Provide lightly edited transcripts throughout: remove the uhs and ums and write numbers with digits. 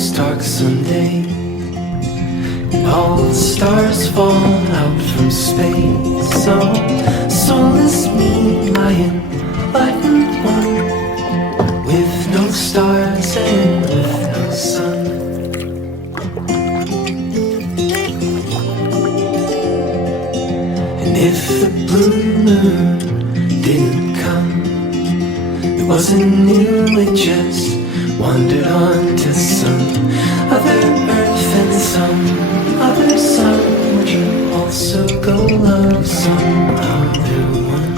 goes dark someday, and all the stars fall out from space. So soulless me, my enlightened one, with no stars and with no sun. And if the blue moon didn't come, it wasn't new, it just wandered on to some other earth and some other sun. Would you also go love some other one?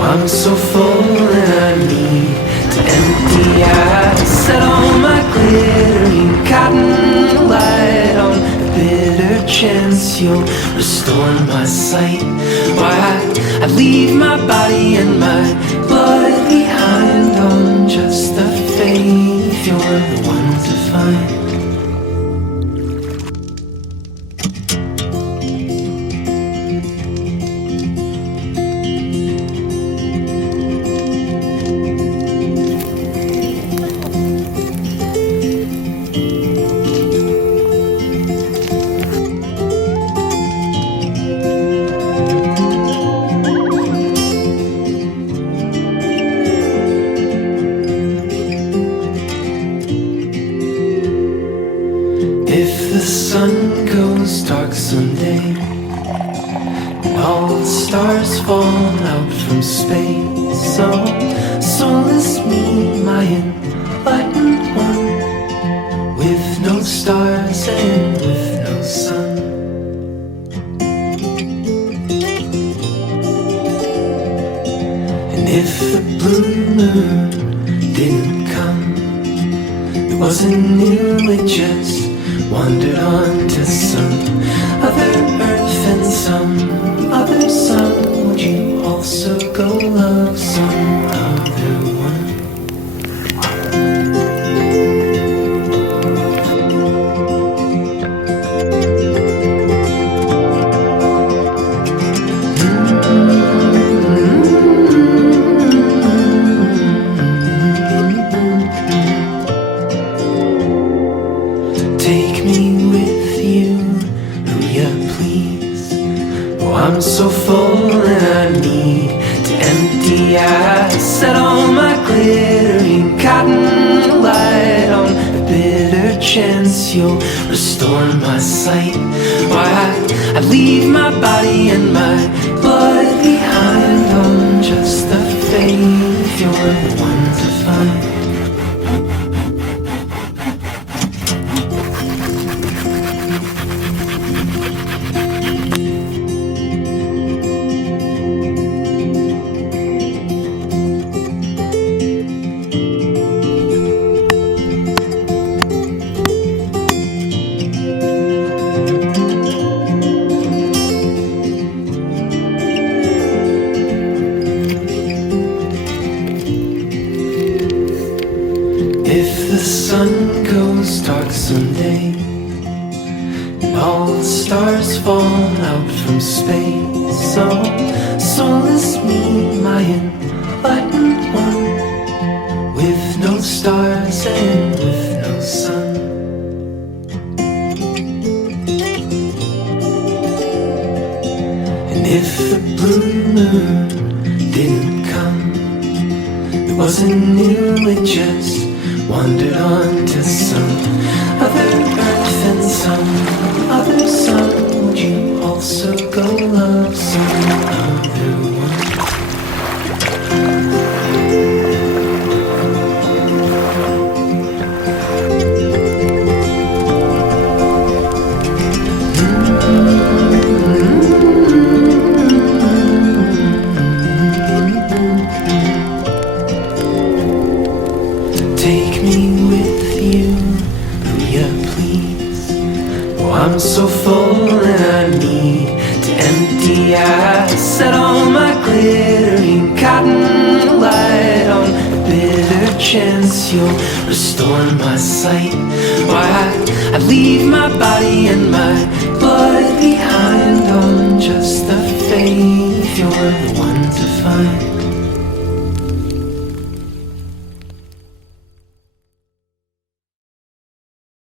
I'm so full and I need to empty. I set all my glittering cotton light on the bitter chance you'll restore my sight. Why I'd leave my body and my blood behind on just the faith you're the one to find. Dark someday, and all the stars fall out from space. So soulless me, my enlightened one, with no stars and with no sun. And if the blue moon didn't come, it wasn't new, it just wandered on to some other earth and some other sun. Would you also go love some other one? I'm so full and I need to empty. I set all my glittering cotton light on the bitter chance you'll restore my sight. Why I'd leave my body and my blood behind on just the faith you're the one to find. If the sun goes dark someday, and all the stars fall out from space. So soulless me, my enlightened one, with no stars and with no sun. And if the blue moon didn't come, it wasn't new, it just wandered on to some other earth and some other sun. Would you also go love some other one? Take me with you, will ya please? Oh, I'm so full and I need to empty. I set all my glittering cotton light on the bitter chance you'll restore my sight. Why, I'd leave my body and my blood behind on just the faith you're the one to find.